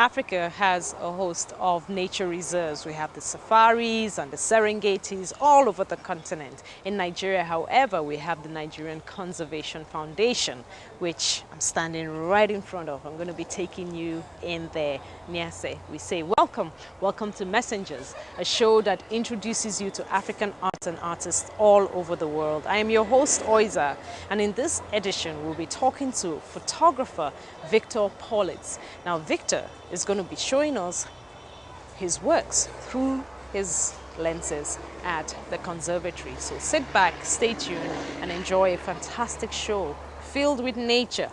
Africa has a host of nature reserves. We have the safaris and the Serengetis all over the continent. In Nigeria, however, we have the Nigerian Conservation Foundation, which I'm standing right in front of. I'm going to be taking you in there. Niase, we say welcome. Welcome to Messengers, a show that introduces you to African art and artists all over the world. I am your host, OYIZA, and in this edition, we'll be talking to photographer Victor Politis. Now, Victor is going to be showing us his works through his lenses at the conservatory. So sit back, stay tuned, and enjoy a fantastic show filled with nature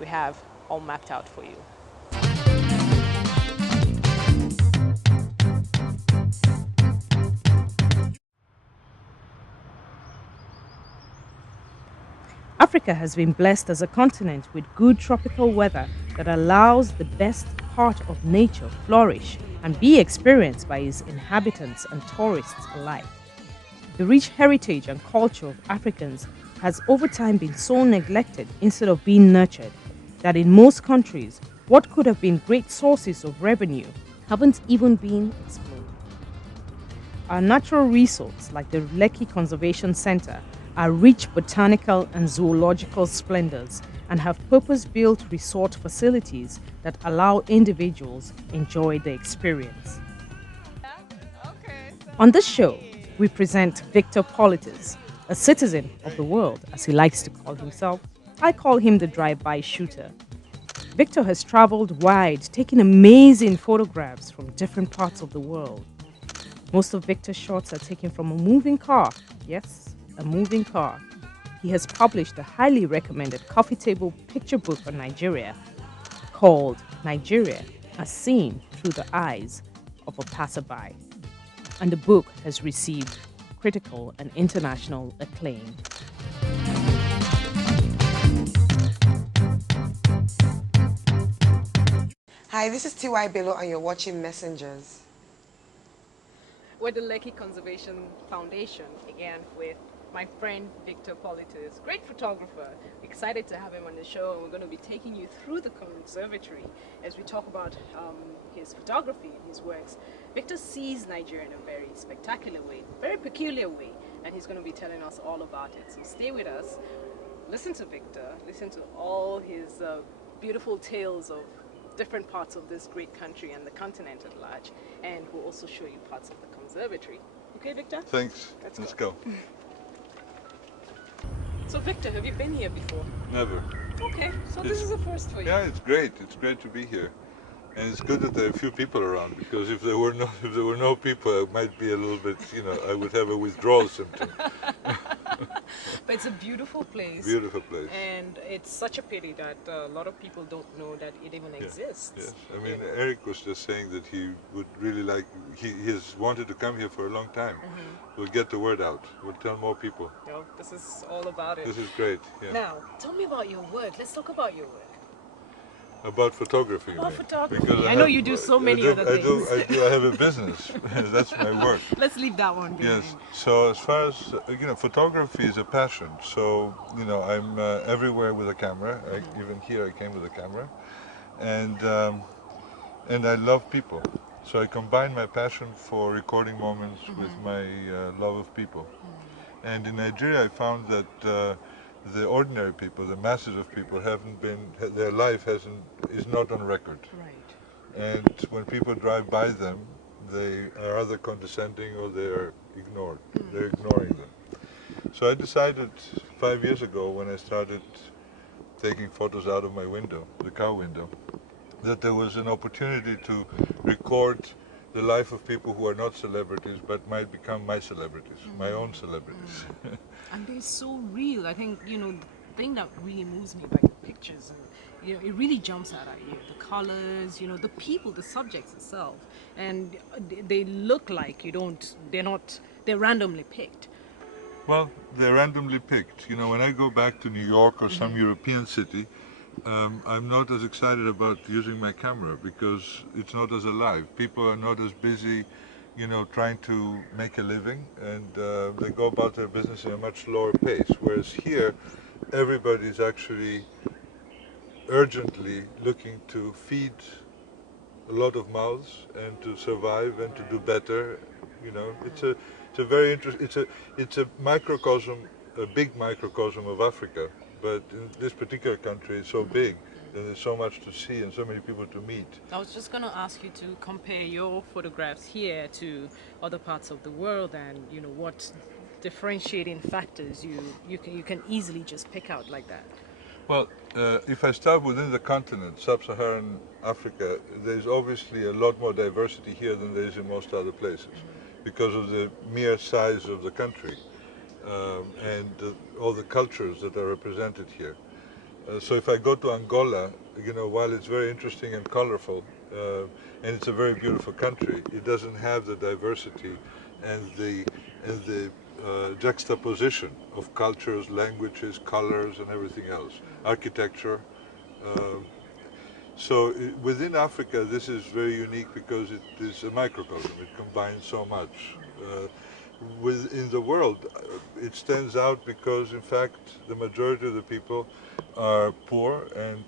we have all mapped out for you. Africa has been blessed as a continent with good tropical weather that allows the best part of nature flourish and be experienced by its inhabitants and tourists alike. The rich heritage and culture of Africans has over time been so neglected instead of being nurtured that in most countries, what could have been great sources of revenue haven't even been explored. Our natural resources, like the Lekki Conservation Center, are rich botanical and zoological splendors and have purpose-built resort facilities that allow individuals enjoy the experience. On this show, we present Victor Politis, a citizen of the world, as he likes to call himself. I call him the drive-by shooter. Victor has traveled wide, taking amazing photographs from different parts of the world. Most of Victor's shots are taken from a moving car. Yes, a moving car. He has published a highly recommended coffee table picture book on Nigeria called Nigeria, as seen through the eyes of a passerby. And the book has received critical and international acclaim. Hi, this is T.Y. Bello and you're watching Messengers. We're the Lekki Conservation Foundation, again with my friend Victor Politis, great photographer. Excited to have him on the show, and we're going to be taking you through the conservatory as we talk about his photography and his works. Victor sees Nigeria in a very spectacular way, very peculiar way, and he's going to be telling us all about it. So stay with us, listen to Victor, listen to all his beautiful tales of different parts of this great country and the continent at large, and we'll also show you parts of the conservatory. Okay, Victor? Thanks. Let's go. So, Victor, have you been here before? Never. Okay, so this is a first for you. Yeah, it's great. It's great to be here, and it's good that there are a few people around. Because if there were no people, I might be a little bit, I would have a withdrawal symptom. But it's a beautiful place. Beautiful place. And it's such a pity that a lot of people don't know that it even exists. Yes. I mean, Eric was just saying that he would really like, he has wanted to come here for a long time. We'll get the word out. We'll tell more people. Well, this is all about it. This is great. Yeah. Now, tell me about your work. Let's talk about your work. About photography. About photography. Because I know you do so many other things. I have a business. That's my work. Let's leave that one behind. Yes. So as far as photography is a passion. So I'm everywhere with a camera. Even here, I came with a camera, and I love people. So I combine my passion for recording moments with my love of people. And in Nigeria, I found that the ordinary people, the masses of people, their life is not on record. Right. And when people drive by them, they are either condescending or they are ignored. They're ignoring them. So I decided 5 years ago, when I started taking photos out of my window, the car window, that there was an opportunity to record the life of people who are not celebrities but might become my celebrities, my own celebrities. And they're so real. I think, the thing that really moves me by the pictures, and it really jumps out at you. The colors, the people, the subjects itself. And they look like they're randomly picked. Well, they're randomly picked. When I go back to New York or some European city, I'm not as excited about using my camera because it's not as alive. People are not as busy, trying to make a living, and they go about their business in a much slower pace. Whereas here, everybody's actually urgently looking to feed a lot of mouths and to survive and to do better. You know, it's a very interesting. It's a microcosm, a big microcosm of Africa. But in this particular country, it's so big. And there's so much to see and so many people to meet. I was just going to ask you to compare your photographs here to other parts of the world, and you know what differentiating factors you can easily just pick out like that. Well, if I start within the continent, sub-Saharan Africa, there's obviously a lot more diversity here than there is in most other places because of the mere size of the country and all the cultures that are represented here. So if I go to Angola, you know, while it's very interesting and colorful, and it's a very beautiful country, it doesn't have the diversity and the juxtaposition of cultures, languages, colors, and everything else, architecture. So within Africa, this is very unique because it is a microcosm. It combines so much. Within the world, it stands out because, in fact, the majority of the people are poor and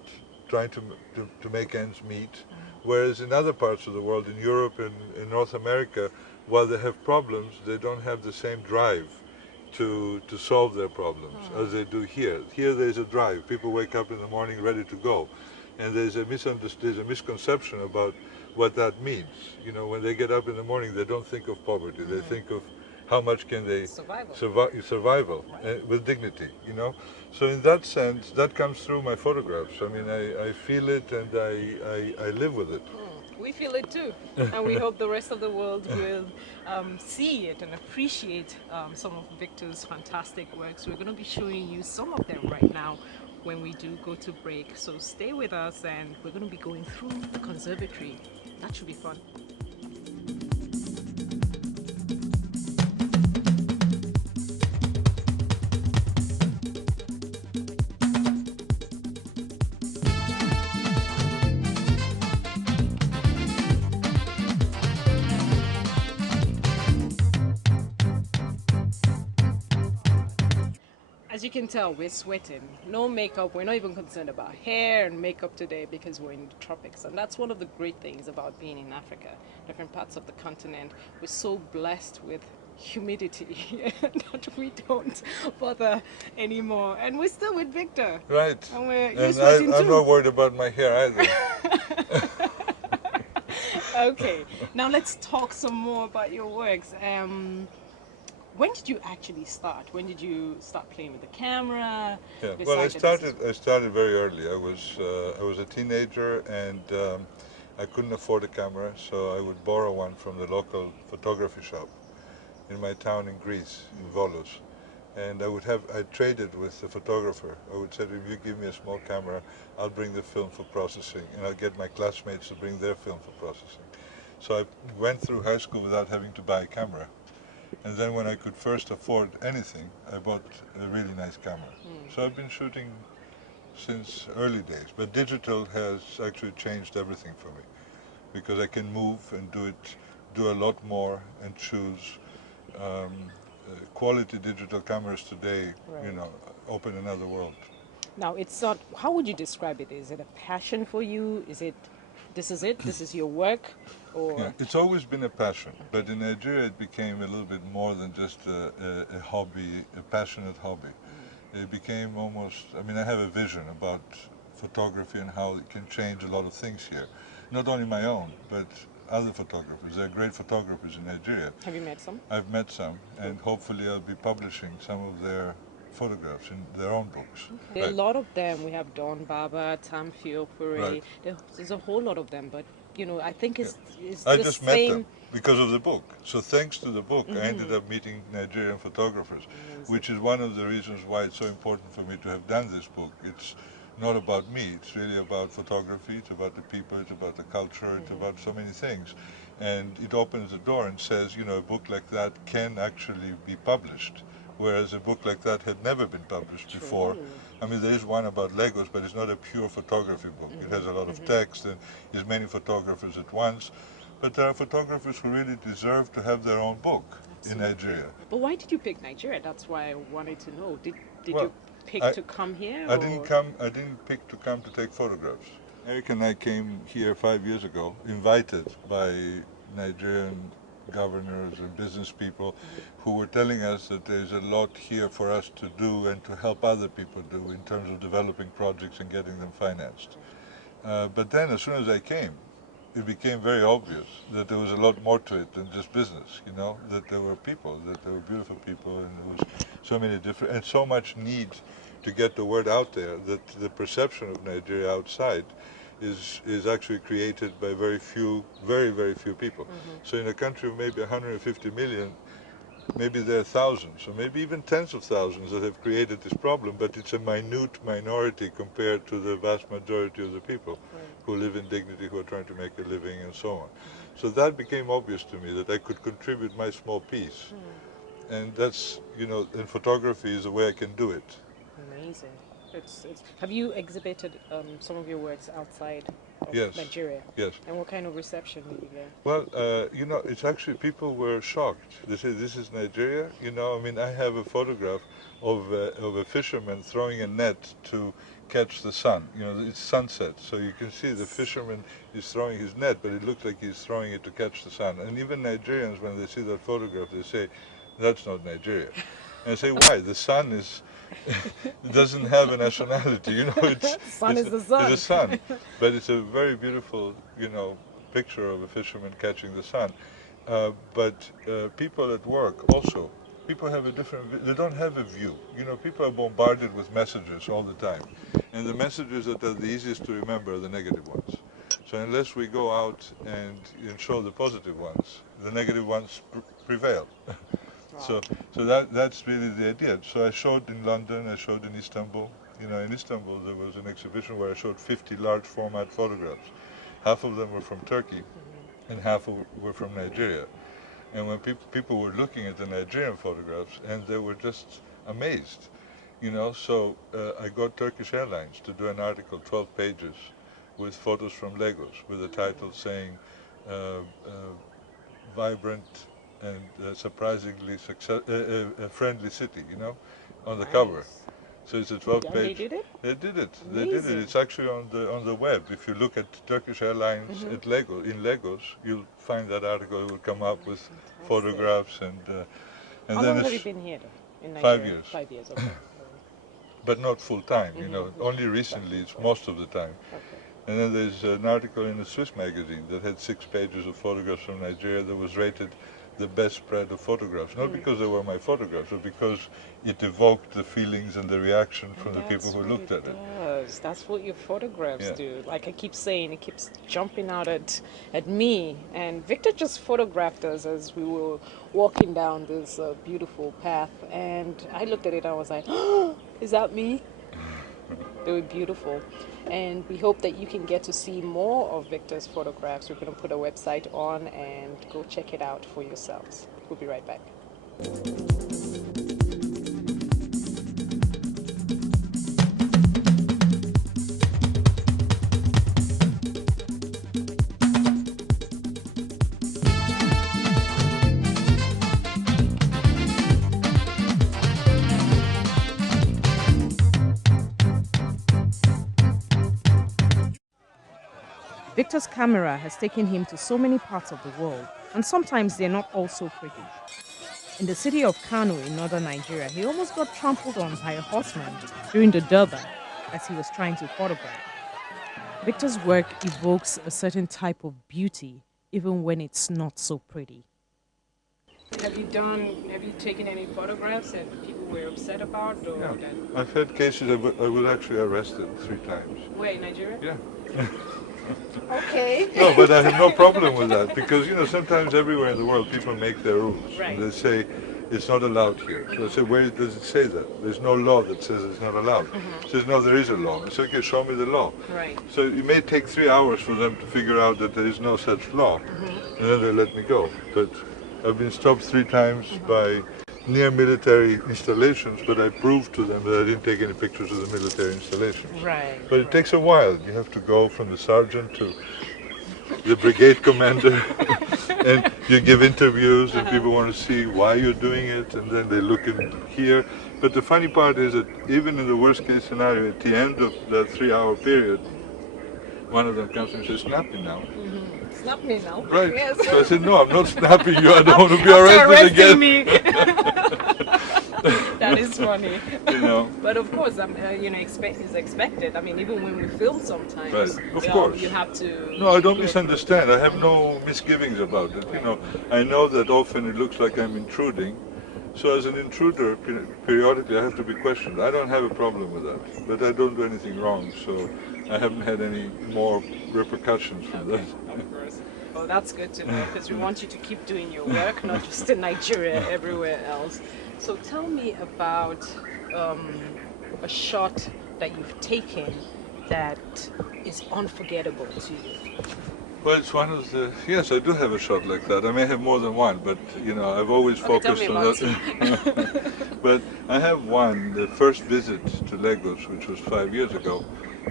trying to make ends meet, whereas in other parts of the world, in Europe and in North America, while they have problems, they don't have the same drive to solve their problems as they do here. Here there's a drive. People wake up in the morning ready to go. And there's a misconception about what that means. You know, when they get up in the morning, they don't think of poverty. They think of how much can they survival with dignity, you know. So in that sense, that comes through my photographs. I mean, I feel it and I live with it. We feel it too, and we hope the rest of the world will see it and appreciate some of Victor's fantastic works. We're going to be showing you some of them right now when we do go to break. So stay with us, and we're going to be going through the conservatory. That should be fun. As you can tell, we're sweating. No makeup. We're not even concerned about hair and makeup today because we're in the tropics. And that's one of the great things about being in Africa. Different parts of the continent. We're so blessed with humidity that we don't bother anymore. And we're still with Victor. Right. And you're sweating too. I'm not worried about my hair either. Okay. Now let's talk some more about your works. When did you actually start? When did you start playing with the camera? Yeah. Well, I started very early. I was a teenager and I couldn't afford a camera, so I would borrow one from the local photography shop in my town in Greece, in Volos. And I traded with the photographer. I would say to him, you give me a small camera, I'll bring the film for processing, and I'll get my classmates to bring their film for processing. So I went through high school without having to buy a camera. And then when I could first afford anything, I bought a really nice camera. So I've been shooting since early days. But digital has actually changed everything for me because I can move and do a lot more and choose. Quality digital cameras today, you know, open another world. Now, it's not, how would you describe it? Is it a passion for you? Is it, this is your work? Or? Yeah, it's always been a passion, but in Nigeria it became a little bit more than just a hobby, a passionate hobby. It became almost, I mean, I have a vision about photography and how it can change a lot of things here. Not only my own, but other photographers. There are great photographers in Nigeria. Have you met some? I've met some, and hopefully I'll be publishing some of their photographs in their own books. Okay. There are a lot of them. We have Don Baba, Tam Fiopure. Right. There's a whole lot of them, but you know, I think it's I just met them because of the book. So thanks to the book, I ended up meeting Nigerian photographers, which is one of the reasons why it's so important for me to have done this book. It's not about me, it's really about photography, it's about the people, it's about the culture, it's about so many things. And it opens the door and says, you know, a book like that can actually be published, whereas a book like that had never been published before. I mean, there is one about Lagos, but it's not a pure photography book. It has a lot of text and there's many photographers at once. But there are photographers who really deserve to have their own book in Nigeria. But why did you pick Nigeria? That's why I wanted to know. Did you pick to come here? I didn't pick to come to take photographs. Eric and I came here 5 years ago, invited by Nigerian governors and business people who were telling us that there's a lot here for us to do and to help other people do in terms of developing projects and getting them financed. But then as soon as I came, it became very obvious that there was a lot more to it than just business, you know, that there were people, that there were beautiful people, and there was so many different, and so much need to get the word out there that the perception of Nigeria outside is actually created by very few, very few people. So in a country of maybe 150 million, maybe there are thousands, or maybe even tens of thousands that have created this problem, but it's a minute minority compared to the vast majority of the people who live in dignity, who are trying to make a living, and so on. So that became obvious to me, that I could contribute my small piece. And that's, you know, and photography is the way I can do it. Amazing. Have you exhibited some of your works outside of Yes. Nigeria? Yes. And what kind of reception did you get? Well, you know, it's actually, people were shocked. They say, this is Nigeria? You know, I mean, I have a photograph of a fisherman throwing a net to catch the sun. You know, it's sunset, so you can see the fisherman is throwing his net, but it looks like he's throwing it to catch the sun. And even Nigerians, when they see that photograph, they say, that's not Nigeria. And I say, why? The sun is doesn't have a nationality, you know. It's the sun. It's a sun, but it's a very beautiful, you know, picture of a fisherman catching the sun. But people at work also, people have a different, they don't have a view. You know, people are bombarded with messages all the time, and the messages that are the easiest to remember are the negative ones. So unless we go out and show the positive ones, the negative ones prevail. So that's really the idea. So I showed in London, I showed in Istanbul. You know, in Istanbul there was an exhibition where I showed 50 large format photographs. Half of them were from Turkey and half were from Nigeria. And when people were looking at the Nigerian photographs, and they were just amazed. You know, so I got Turkish Airlines to do an article, 12 pages, with photos from Lagos, with a title saying, vibrant and surprisingly friendly city, you know, on the cover. So it's a 12-page. They did it? They did it. Amazing. They did it. It's actually on the web. If you look at Turkish Airlines at Lagos, you'll find that article. It will come up with photographs and How then long have you been here, though, in 5 Nigeria? years. 5 years, okay. But not full time. You know, only recently. It's most of the time. Okay. And then there's an article in a Swiss magazine that had 6 pages of photographs from Nigeria that was rated the best spread of photographs. Not because they were my photographs, but because it evoked the feelings and the reaction from the people who looked at it. That's what your photographs Yeah. do. Like I keep saying, it keeps jumping out at me. And Victor just photographed us as we were walking down this beautiful path. And I looked at it and I was like, oh, is that me? They were beautiful. And we hope that you can get to see more of Victor's photographs. We're going to put a website on and go check it out for yourselves. We'll be right back. Victor's camera has taken him to so many parts of the world, and sometimes they're not all so pretty. In the city of Kano in northern Nigeria, he almost got trampled on by a horseman during the Durbar as he was trying to photograph. Victor's work evokes a certain type of beauty, even when it's not so pretty. Have you taken any photographs that people were upset about? Or Yeah. that... I've had cases I was actually arrested 3 times. Where, in Nigeria? Yeah. Okay. No, but I have no problem with that, because, you know, sometimes everywhere in the world people make their rules. Right. And they say, it's not allowed here. So I say, where does it say that? There's no law that says it's not allowed. It says, no, there is a law. I say, okay, show me the law. Right. So it may take 3 hours for them to figure out that there is no such law. And then they let me go. But I've been stopped 3 times by near military installations, but I proved to them that I didn't take any pictures of the military installations. Right. But it takes a while. You have to go from the sergeant to the brigade commander, and you give interviews, and people want to see why you're doing it, and then they look in here. But the funny part is that even in the worst case scenario, at the end of that 3-hour period, one of them comes and says, "Snap me now." Snap me now. Right. Yes. So I said, "No, I'm not snapping you. I don't want to be After arrested arresting again." me. That is funny. You know. But of course, it's expected. I mean, even when we film sometimes, Right. Of course. you have to. No, I don't misunderstand. I have no misgivings about it. You know, I know that often it looks like I'm intruding. So as an intruder, periodically I have to be questioned. I don't have a problem with that, but I don't do anything wrong, so I haven't had any more repercussions from that. Of course. Well, that's good to know, because we want you to keep doing your work, not just in Nigeria, everywhere else. So tell me about a shot that you've taken that is unforgettable to you. Well, it's one of the, yes, I do have a shot like that. I may have more than one, but you know, I've always focused on that. But I have one, the first visit to Lagos, which was 5 years ago. I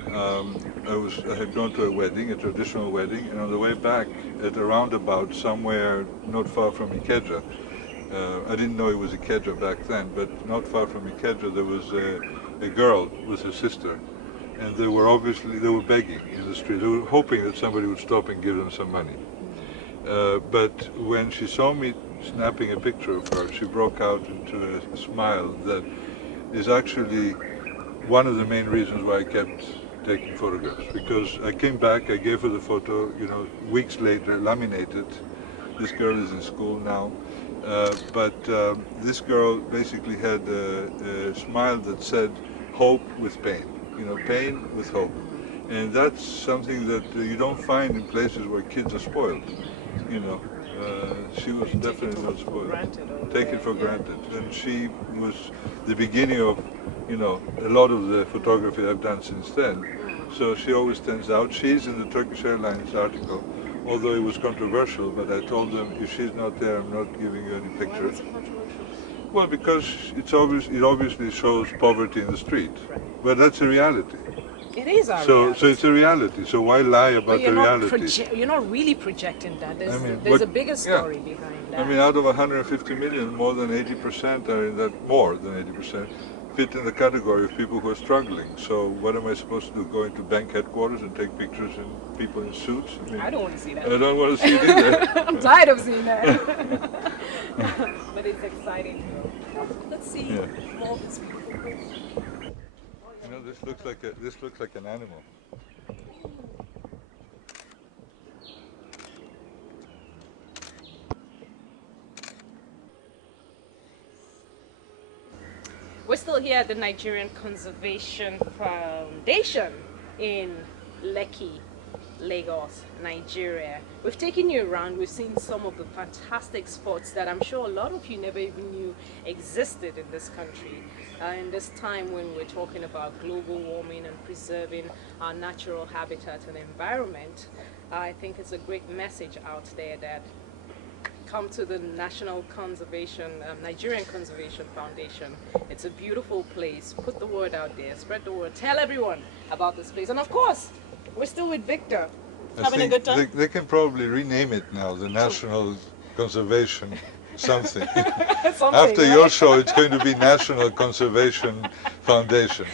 had gone to a wedding, a traditional wedding, and on the way back at a roundabout somewhere not far from Ikeja, I didn't know it was Ikeja back then, but not far from Ikeja there was a girl with her sister. And they were begging in the street. They were hoping that somebody would stop and give them some money. But when she saw me snapping a picture of her, she broke out into a smile that is actually one of the main reasons why I kept taking photographs. Because I came back, I gave her the photo, you know, weeks later, laminated. This girl is in school now. But this girl basically had a smile that said, hope with pain. You know, pain with hope. And that's something that you don't find in places where kids are spoiled. You know, she was definitely not spoiled. Take it for granted. And she was the beginning of, you know, a lot of the photography I've done since then. So she always stands out. She's in the Turkish Airlines article, although it was controversial, but I told them, if she's not there, I'm not giving you any pictures. Well, because it obviously shows poverty in the street, but that's a reality. It is our reality. reality. So it's a reality. So why lie about the reality? You're not really projecting that. There's a bigger story behind that. I mean, out of 150 million, more than 80% are in that. More than 80% fit in the category of people who are struggling. So what am I supposed to do? Go into bank headquarters and take pictures of people in suits? I mean, I don't want to see that. I don't want to see it either. I'm tired of seeing that. But it's exciting. Let's see more of this beautiful. You know, this looks like an animal. We're still here at the Nigerian Conservation Foundation in Lekki, Lagos, Nigeria. We've taken you around, we've seen some of the fantastic spots that I'm sure a lot of you never even knew existed in this country. In this time when we're talking about global warming and preserving our natural habitat and environment, I think it's a great message out there that come to the Nigerian Conservation Foundation. It's a beautiful place. Put the word out there, spread the word, tell everyone about this place. And of course, we're still with Victor. Having a good time? They can probably rename it now, the National Conservation something. After your show, it's going to be National Conservation Foundation.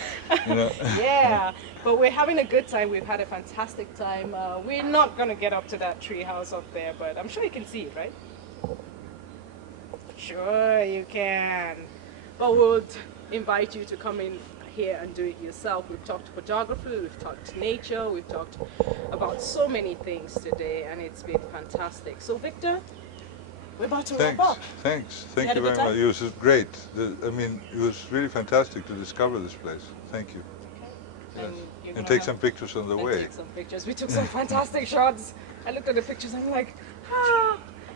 You know? Yeah, but we're having a good time. We've had a fantastic time. We're not going to get up to that tree house up there, but I'm sure you can see it, right? Sure, you can. But we'll invite you to come in here and do it yourself. We've talked photography, we've talked nature, we've talked about so many things today, and it's been fantastic. So, Victor, we're about to wrap up. Thank you very much. It was great. I mean, it was really fantastic to discover this place. Thank you. Yes. And take some pictures on the way. Take some pictures. We took some fantastic shots. I looked at the pictures and I'm like,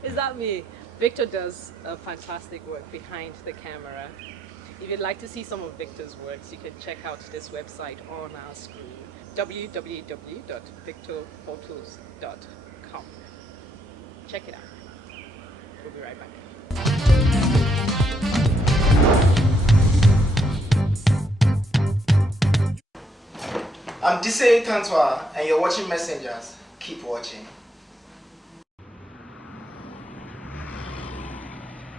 is that me? Victor does fantastic work behind the camera. If you'd like to see some of Victor's works, you can check out this website on our screen, www.victorphotos.com. Check it out. We'll be right back. I'm Dise Kantwa, and you're watching Messengers. Keep watching.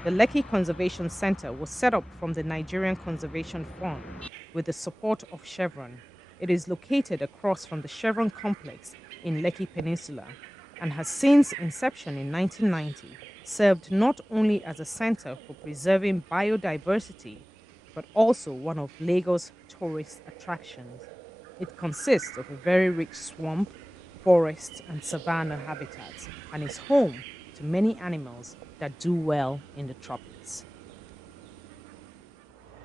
The Lekki Conservation Center was set up from the Nigerian Conservation Fund with the support of Chevron. It is located across from the Chevron complex in Lekki Peninsula and has since inception in 1990 served not only as a center for preserving biodiversity, but also one of Lagos' tourist attractions. It consists of a very rich swamp, forest, and savanna habitats and is home to many animals that do well in the tropics.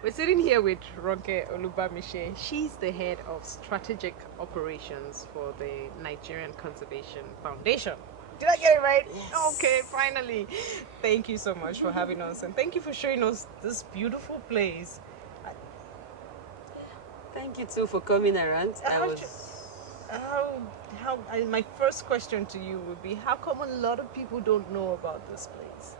We're sitting here with Ronke Olubamiche. She's the head of strategic operations for the Nigerian Conservation Foundation. Did I get it right? Yes. Okay, finally. Thank you so much for having us, and thank you for showing us this beautiful place. Thank you too for coming around. My first question to you would be, how come a lot of people don't know about this place?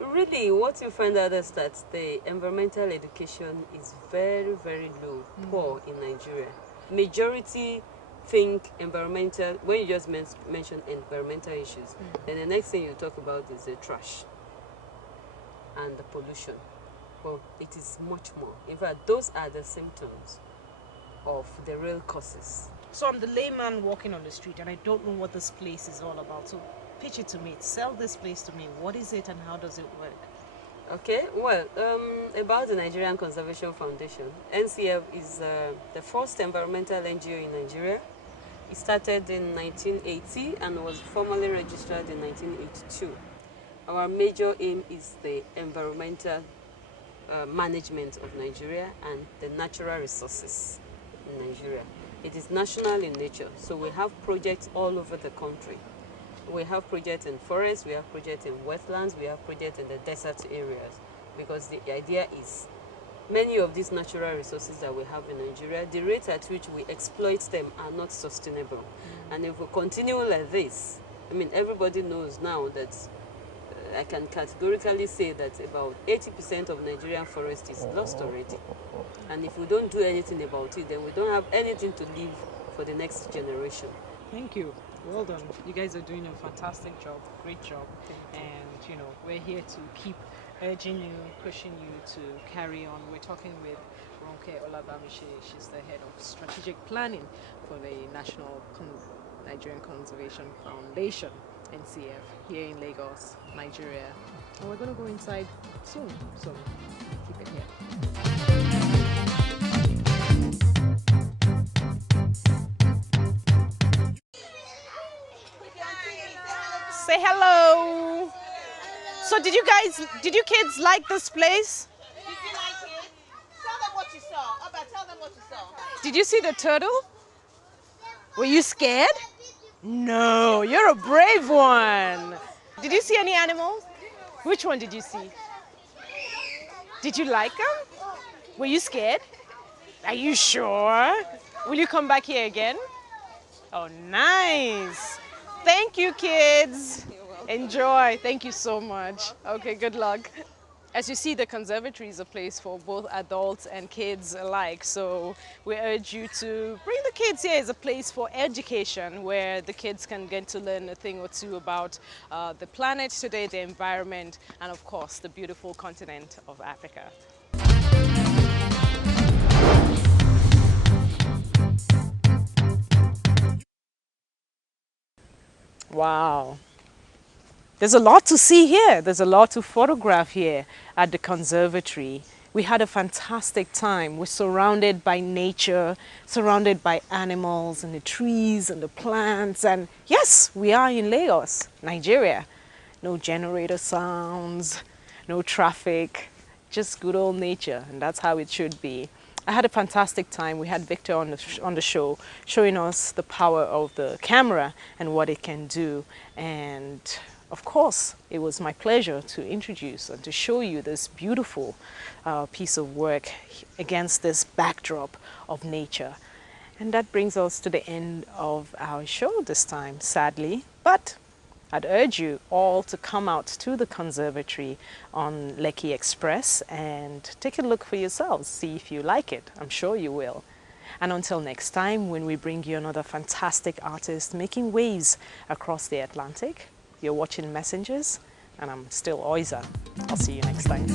Really, what you find out is that the environmental education is very, very low, poor in Nigeria. Majority think environmental, when you just mention environmental issues, then the next thing you talk about is the trash and the pollution. Well, it is much more. In fact, those are the symptoms of the real causes. So I'm the layman walking on the street and I don't know what this place is all about. So pitch it to me, sell this place to me. What is it and how does it work? Okay, well, about the Nigerian Conservation Foundation, NCF is the first environmental NGO in Nigeria. It started in 1980 and was formally registered in 1982. Our major aim is the environmental management of Nigeria and the natural resources in Nigeria. It is national in nature, so we have projects all over the country. We have projects in forests, we have projects in wetlands, we have projects in the desert areas, because the idea is many of these natural resources that we have in Nigeria, the rate at which we exploit them are not sustainable. And if we continue like this, I mean, everybody knows now that I can categorically say that about 80% of Nigerian forest is lost already. And if we don't do anything about it, then we don't have anything to leave for the next generation. Thank you. Well done. You guys are doing a fantastic job. Great job. And, you know, we're here to keep urging you, pushing you to carry on. We're talking with Ronke Olubamiche. She's the head of strategic planning for the Nigerian Conservation Foundation, NCF, here in Lagos, Nigeria. And we're going to go inside soon, so keep it here. Say hello. So did you kids like this place? Did you like it? Tell them what you saw. Abba, tell them what you saw. Did you see the turtle? Were you scared? No, you're a brave one. Did you see any animals? Which one did you see? Did you like them? Were you scared? Are you sure? Will you come back here again? Oh, nice. Thank you, kids. Enjoy. Thank you so much. Okay, good luck. As you see, the conservatory is a place for both adults and kids alike. So we urge you to bring the kids here. It's a place for education where the kids can get to learn a thing or two about the planet today, the environment, and of course, the beautiful continent of Africa. Wow. There's a lot to see here. There's a lot to photograph here at the conservatory. We had a fantastic time. We're surrounded by nature, surrounded by animals and the trees and the plants. And yes, we are in Lagos, Nigeria. No generator sounds, no traffic, just good old nature. And that's how it should be. I had a fantastic time. We had Victor on the show, showing us the power of the camera and what it can do. And of course, it was my pleasure to introduce and to show you this beautiful piece of work against this backdrop of nature. And that brings us to the end of our show this time, sadly. But I'd urge you all to come out to the conservatory on Lekki Express and take a look for yourselves, see if you like it. I'm sure you will. And until next time, when we bring you another fantastic artist making waves across the Atlantic, you're watching Messengers, and I'm still OYIZA. I'll see you next time.